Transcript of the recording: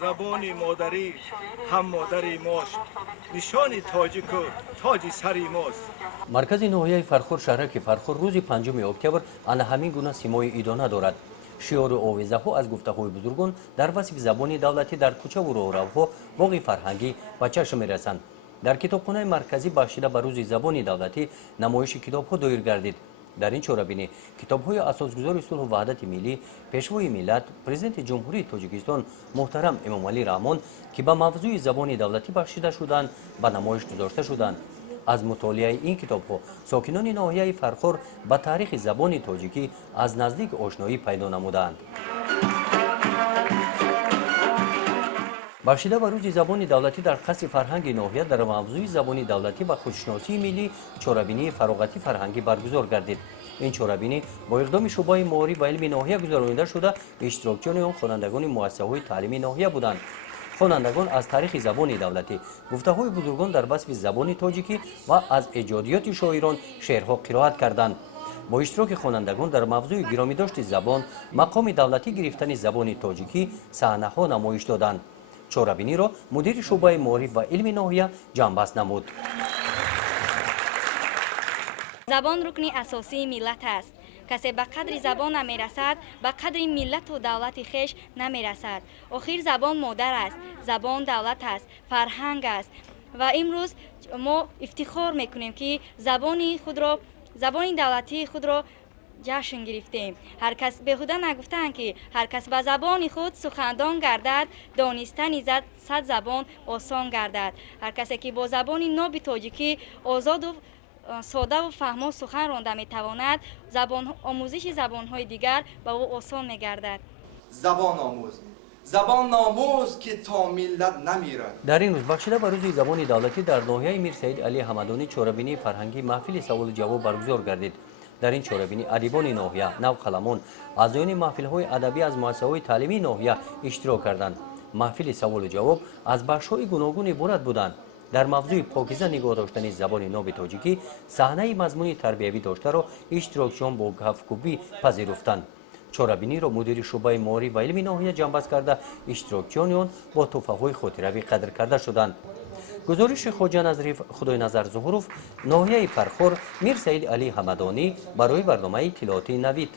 забони модарӣ ҳам модари мост. нишони тоҷику тоҷи сари мост. маркази ноҳияи Фархор шаҳраки Фархор рӯзи 5 октябр ана ҳамин гуна симои идона дорад. шиёру овезаҳо аз гуфтаҳои бузургон дар васфи забони давлатӣ дар кӯчаву роҳравҳо боғи фарҳангӣ ба чашм мерасанд. дар китобхонаи марказӣ бахшида ба рӯзи забони давлатӣ намоиши китобҳо доир гардид. дар ин чорабинӣ китобҳои асосгузори сулҳу ваҳдати миллӣ, пешвои миллат, президенти ҷумҳурии Тоҷикистон муҳтарам Эмомалӣ Раҳмон ки ба мавзӯи забони давлатӣ бахшида шуданд ба намоиш гузошта шуданд. аз мутолиаи ин китобҳо сокинони ноҳияи Фархор ба таърихи забони тоҷикӣ аз наздик ошноӣ пайдо намуданд. бахшида ба рӯзи забони давлатӣ дар қасри фарҳанги ноҳия дар мавзӯи забони давлатӣ ва худшиносии миллӣ чорабинии фароғати фарҳангӣ баргузор гардид. ин чорабинӣ бо иқдоми шӯъбаи маориф ва илми ноҳия гузаронида шуда иштирокчиёни он хонандагони муассисаҳои таълимии ноҳия буданд. хонандагон аз таърихи забони давлатӣ, гуфтаҳои бузургон дар васфи забони тоҷикӣ ва аз эҷодиёти шоирон шеърҳо қироат карданд. бо иштироки хонандагон дар мавзӯи гиромидошти забон, мақоми давлатӣ гирифтани забони тоҷикӣ саҳнаҳо намоиш доданд. чорабиниро мудири шӯъбаи маориф ва илми ноҳия ҷамъбаст намуд. забон рукни асосии миллат аст. касе ба қадри забон намерасад, ба қадри миллату давлати хеш намерасад. охир забон модар аст, забон давлат аст, фарҳанг аст. ва имрӯз мо ифтихор мекунем ки забони давлатии худро ҷашн гирифтем. ҳар кас беҳуда нагуфтанд ки ҳар кас ба забони худ сухандон гардад, донистани сад забон осон гардад. ҳар касе ки бо забони ноби тоҷикӣ озоду содаву фаҳмо сухан ронда метавонад, омӯзиши забонҳои дигар ба ӯ осон мегардад. забон омӯз, забон номӯз ки то миллат намирад. дар ин рӯз бахшида ба рӯзи забони давлатӣ дар ноҳияи Мир Саид Али Ҳамадонӣ чорабинии фарҳангӣ маҳфили саволу ҷавоб баргузор гардид. дар ин чорабинӣ адибони ноҳия, навқаламон, аъзоёни маҳфилҳои адабӣ аз муассисаҳои таълимии ноҳия иштирок карданд. маҳфили саволу ҷавоб аз бахшҳои гуногун иборат буданд. дар мавзӯи покиза нигоҳ доштани забони нови тоҷикӣ саҳнаи мазмуни тарбиявӣ доштаро иштирокчиён бо гавкӯбӣ пазируфтанд. чорабиниро мудири шӯъбаи маориф ва илми ноҳия ҷамъбаст карда иштирокчиёни он бо тӯҳфаҳои хотиравӣ қадр карда шуданд. гузориши хоҷа Назриф, Худойназар Зуҳуров, ноҳияи Фархор, Мир Саид Али Ҳамадонӣ барои барномаи иттилооти Навид.